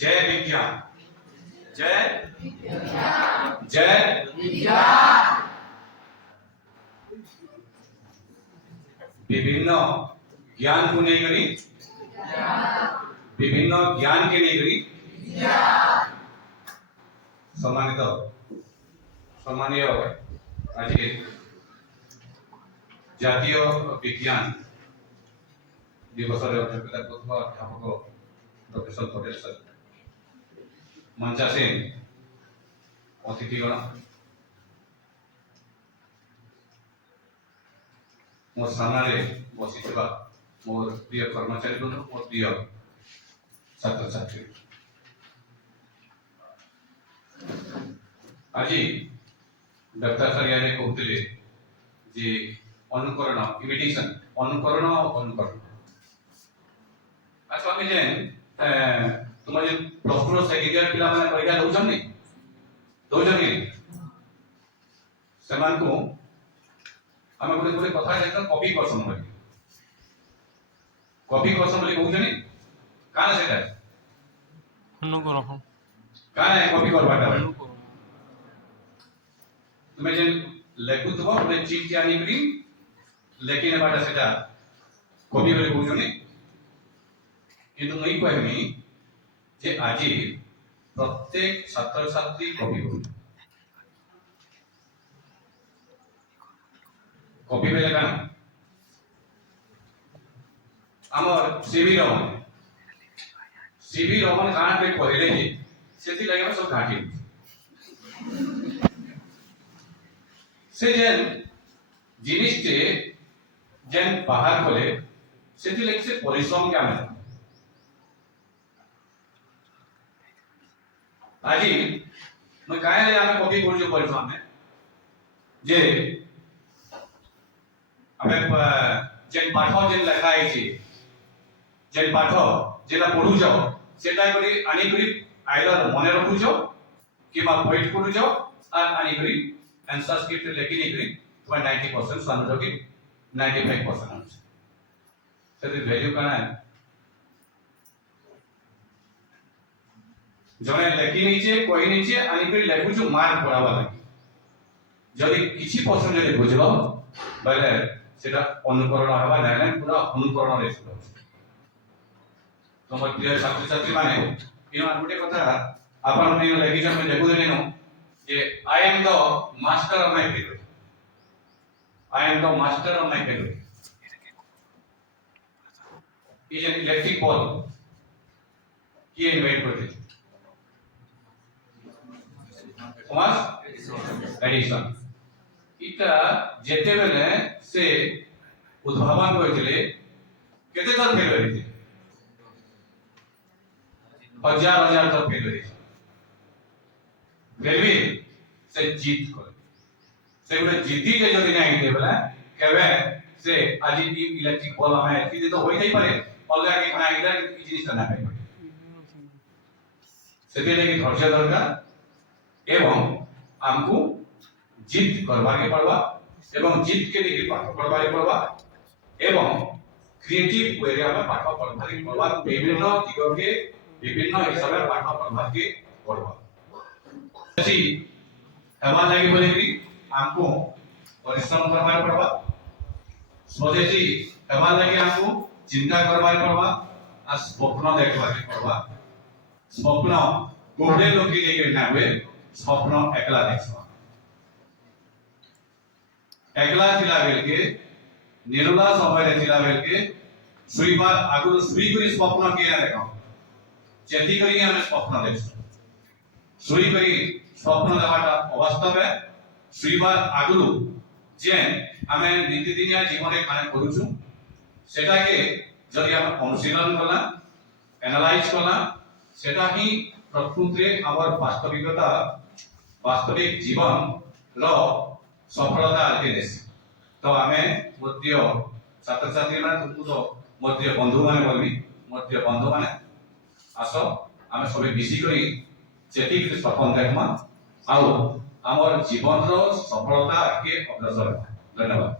जय विज्ञान जय जय विज्ञान। विभिन्न ज्ञान को नहीं करी विभिन्न ज्ञान के नहीं करी सम्मानित सम्मानीय आज জাতীয় বিজ্ঞান দিবসের অধ্যক্ষতা করুଥିବା অধ্যাপক প্রফেসর পটেল স্যার, মঞ্চাসীন অতিথিগণ, ମୋ ସାମ୍ନାରେ ବସିଥିବା ମୋର ପ୍ରିୟ କର୍ମଚାରୀ ବୃନ୍ଦ, ମୋ ପ୍ରିୟ ଛାତ୍ରଛାତ୍ରୀ, ଆଜି ଡକ୍ଟର ସାରିଆରେ କହୁଥିଲେ ଯେ अनुकरण इमिटेशन अनुकरण और अनुकरण। अच्छा आमे जेन तुम जे प्लस 2 सेकेंड ईयर पिला माने परीक्षा दउछन नि समान को आमे गोटे गोटे कथा जेता कॉपी करसन बोली कहउछन नि काना सेटा अनुकरण काना कॉपी करबाटा तुमे जेन लेखुथबो गोटे चिट्ठी आनी करी लेकिन बाटा सेटा कवि बोली कहउछन किंतु मैं कहमी जे आज प्रत्येक छात्र छात्री कवि हो कवि बेले का हमर सीवी रमन कान पे कहले जे सेति लागि हम सब घाटी से जेन जिनिसटे जेन बाहर कले सेति लागि से परिश्रम के आमे आज मैं काहे आमे कॉपी करजो परिश्रम में जे आमे जेन पाठ जेन लिखा है जेन पाठ जेला पढु जाओ सेटा करी आनी करी आइदर मने रखु जाओ किबा पॉइंट करू जाओ और आनी करी आंसर स्क्रिप्ट लेखि नहीं करी 90% सामने की 95% आंसर से वैल्यू काना है जने लेखि नहीं छे कोई नहीं छे आनी करी लेखु जो मार्क पड़ावा लागी जदी किछि पर्सन जदी बुझलो बले सेटा अनुकरण हवा नाइ पूरा अनुकरण रे सब तमर प्रिय छात्र छात्री माने इन गोटे कथा आपन ने लेखि जमे देखु देनो जे I am the master of my faculty I am the master of my faculty. Is an electric ball. He invented it. Thomas Edison. इटा जेते बेले से उद्भावन करथिले केते तक फेल होइते हजार तक फेल होइते फिर भी से जीत कर से गोटे जीती के जदी नै आइते बेला केबे से आज ई इलेक्ट्रिक बॉल हमें एति तो होई नै पारे अलगा के खाना इधर ई जिनिस ना पाइ सेते लागि धैर्य दरकार एवं हमको जीत करबा के पड़वा एवं जीत के लिए पाठ पढ़बा के पड़वा एवं क्रिएटिव वे रे हमें पाठ पढ़बा के पड़वा विभिन्न दिग के विभिन्न हिसाब से पाठ पढ़बा के पड़वा ऐसी हवा लागि बोलेगी हमको परिश्रम करबार पड़वा स्वदेशी हवा लागि हमको चिंता करबार पड़वा आ स्वप्न देखबार पड़वा स्वप्न कोडे लोग के लिए ना हुए स्वप्न एकला देखबा एकला थिला बेल के निरुला समय रे थिला बेल के सुईबार आगु सुई करी स्वप्न के ना देखो जेति करी हम स्वप्न देखो सुई करी स्वप्न देखाटा अवास्तव है सुईबार आगु जेन हमें नीतिदिनिया जीवन में काने करूछु सेटा के जदि हम अनुशीलन कला एनालाइज कला सेटा ही प्रकृत रे आवर वास्तविकता वास्तविक जीवन रो सफलता आके देसी तो हमें मध्य छात्र छात्री माने तुमको तो मध्य बंधु माने बोलबी मध्य बंधु माने आसो हमें सबे मिसी करी जेति कि सफल देखमा आउ हमर जीवन रो सफलता के अग्रसर। धन्यवाद।